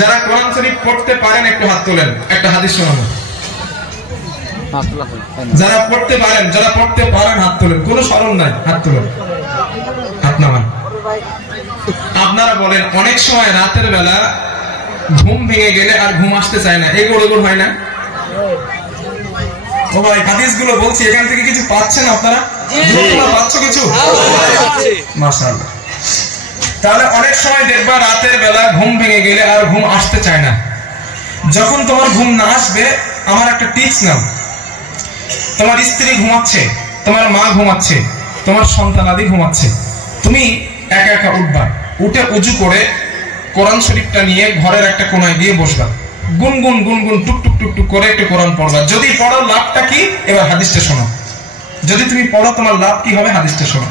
যারা কোরআন শরীফ পড়তে পারেন একটু হাত তোলেন, একটা হাদিস শোনাবো। যারা পড়তে পারেন, যারা পড়তে পারেন হাত তোলেন, কোনো শরম নাই, হাত তোলেন, হাত নামান। আপনারা বলেন অনেক সময় রাতের বেলা ঘুম ভেঙে গেলে আর ঘুম আসতে চায় না, এগোড় এগোড় হয় না? ও ভাই হাদিস গুলো বলছি, এখান থেকে কিছু পাচ্ছেন আপনারা? পাচ্ছ কিছু? মাশাআল্লাহ। তাহলে অনেক সময় দেখবা রাতের বেলা ঘুম ভেঙে গেলে আর ঘুম আসতে চায় না। যখন তোমার ঘুম না আসবে, আমার একটা টিপস নাও। তোমার স্ত্রী ঘুমাচ্ছে, তোমার মা ঘুমাচ্ছে, তোমার সন্তানাদি ঘুমাচ্ছে, তুমি একা একা উঠবা, উঠে উজু করে কোরআন শরীফটা নিয়ে ঘরের একটা কোনায় দিয়ে বসবা, গুনগুন গুনগুন টুকটুক টুকটুক করে একটু কোরআন পড়বা। যদি পড়ো লাভটা কি? এবার হাদিসটা শোনো। যদি তুমি পড়ো তোমার লাভ কি হবে? হাদিসটা শোনো।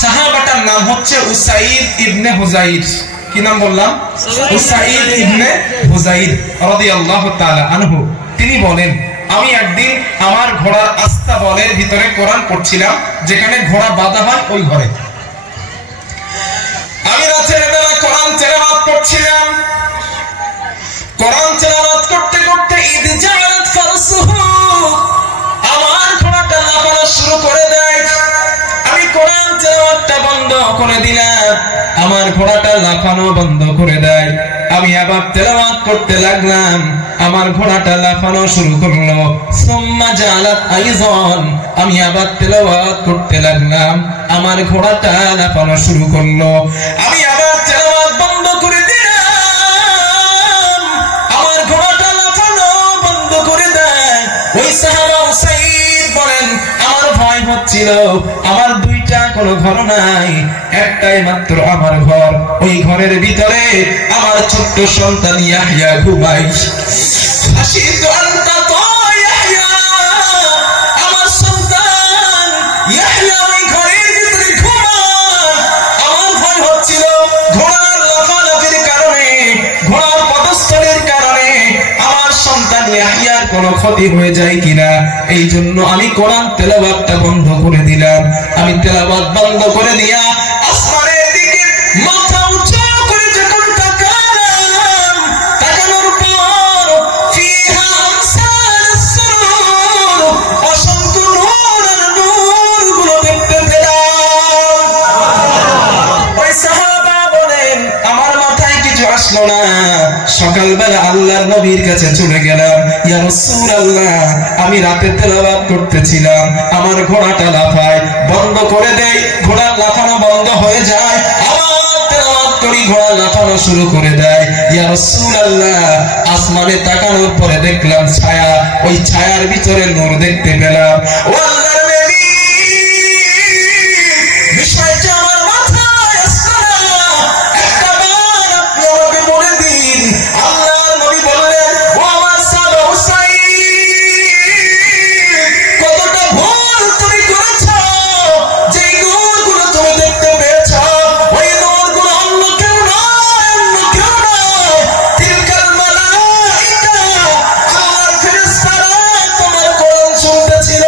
সাহাবাটার নাম হচ্ছে উসাইদ ইবনে হুজাইর। কি নাম বললাম? উসাইদ ইবনে হুজাইর রাদিয়াল্লাহু তাআলা আনহু। তিনি বলেন, আমি একদিন আমার ঘোড়ার আস্তাবলের ভিতরে কোরআন পড়ছিলাম, যেখানে ঘোড়া বাঁধা হয় ওই ঘরে। আমি রাতের বেলা কোরআন তেলাওয়াত করছিলাম। কোরআন তেলাওয়াত করতে করতে ঈদ জালাত ফারসুহু, আমার ঘোড়াটা লাফানো শুরু করে দেয়। আমি কোরআন তেলাওয়াতটা বন্ধ করে দিলাম, আমার ঘোড়াটা লাফানো বন্ধ করে দেয়। আমি আবার তেলাওয়াত করতে লাগলাম, আমার ঘোড়াটা লাফানো শুরু করলো। সুম্মা জালাত আইযান, আমি আবার তেলাওয়াত করতে লাগলাম, আমার ঘোড়াটা লাফানো শুরু করলো। আমি আবার তেলাওয়াত বন্ধ করে দিলাম, আমার ঘোড়াটা লাফানো বন্ধ করে দেয়। ওই সাহাবা উসাইদ বলেন, আমার ভয় হচ্ছিল, আমার দুইটা কোনো ঘর নাই, একটাই মাত্র আমার ঘর। ওই ঘরের ভিতরে আমার ছোট্ট সন্তান ইয়াহইয়া ঘুমায়। হাসিত আনতা তো ইয়াহইয়া, আমার সন্তান ইয়াহইয়া ওই ঘরের ভিতরে ঘুমায়। আমার ভয় হচ্ছিল ঘোড়ার লাফালাফির কারণে, ঘোড়ার পদস্থলের কারণে আমার সন্তান ইয়াহইয়ার কোনো ক্ষতি হয়ে যায় কিনা। এই জন্য আমি কোরআন তেলাওয়াতটা বন্ধ করে দিলাম। আমি তেলাওয়াত বন্ধ করে দিয়া আসমানের দিকে মাথা উঁচু করে যখন তাকালাম, তাকানোর পর ফিহা আমসালুস সুরুর, অসংখ্য নূর আর নূরগুলো দেখতে পেলাম। ওই সাহাবা বলেন, আমার মাথায় কিছু আসলো না। সকালবেলা আল্লাহর নবীর কাছে চলে গেলাম, ইয়া রাসূলুল্লাহ, আমি রাতে তেলাওয়াত করতেছিলাম, আমার ঘোড়াটা লাফায়, বন্ধ করে দেই, ঘোড়া লাফানো বন্ধ হয়ে যায়, আবার তেলাওয়াত করি, ঘোড়া লাফানো শুরু করে দেয়। ইয়া রাসূলুল্লাহ, আসমানে তাকানোর পরে দেখলাম ছায়া, ওই ছায়ার ভিতরে নূর দেখতে পেলাম। ও আল্লাহর নবী, বিষয়টা আমার মাথায় আসছে না, একটা বার আপনি আমাকে বলে দিন। আল্লাহর নবী বললেন, ও আমার সাহাবা উসাইদ, কতটা ভুল তুমি করেছো, যে নূরগুলো তুমি দেখতে পেয়েছো, ওই নূরগুলো অন্য কেউ নয়, অন্য কেউ নয়, তিলকাল মালাইকা, আল্লাহর ফেরেশতারা তোমার কোরআন শুনতেছিল।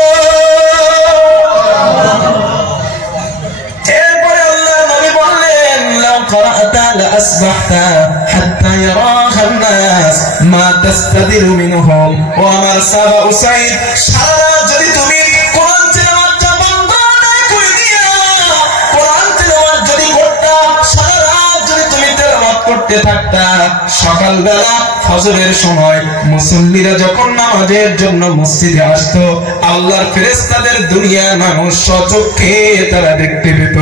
এরপরে আল্লাহর নবী বললেন, লাউ ক্বরাআতা লাআসবাহতা হাত্তা ইয়ারাহা আন-নাস মা তাস্তাদিরু মিনহুম। ও আমার সাহাবা উসাইদ, সারা যদি তুমি কোরআন তেলাওয়াতটা বন্ধ না করে দিয়া, কোরআন তেলাওয়াত যদি করতা, সারা রাত যদি তুমি তেলাওয়াত করতে থাকতা, সকালবেলা ফজরের সময় মুসল্লিরা যখন নামাজের জন্য মসজিদে আসতো, আল্লাহর ফেরেশতাদের দুনিয়া মানুষ স্বচক্ষে তারা দেখতে পেত।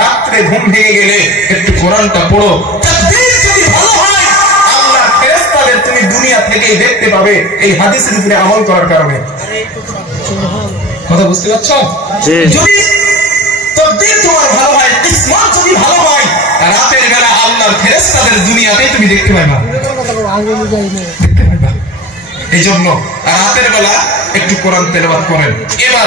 রাত্রে ঘুম ভেঙে গেলে একটু কোরআনটা পড়ো, তাকদীর যদি ভালো হয়, আল্লাহর ফেরেশতাদের তুমি দুনিয়া থেকেই দেখতে পাবে, এই হাদিসের উপরে আমল করার কারণে। কথা বুঝতে পারছো? যদি তাকদীর তোমার ভালো হয়, কিসমত যদি ভালো হয়, রাতের বেলা আল্লাহর ফেরেশতাদের দুনিয়াতেই তুমি দেখতে পাইবা, দেখতে পাইবা। এই জন্য রাতের বেলা একটু কোরআন তেলাওয়াত করেন। এবার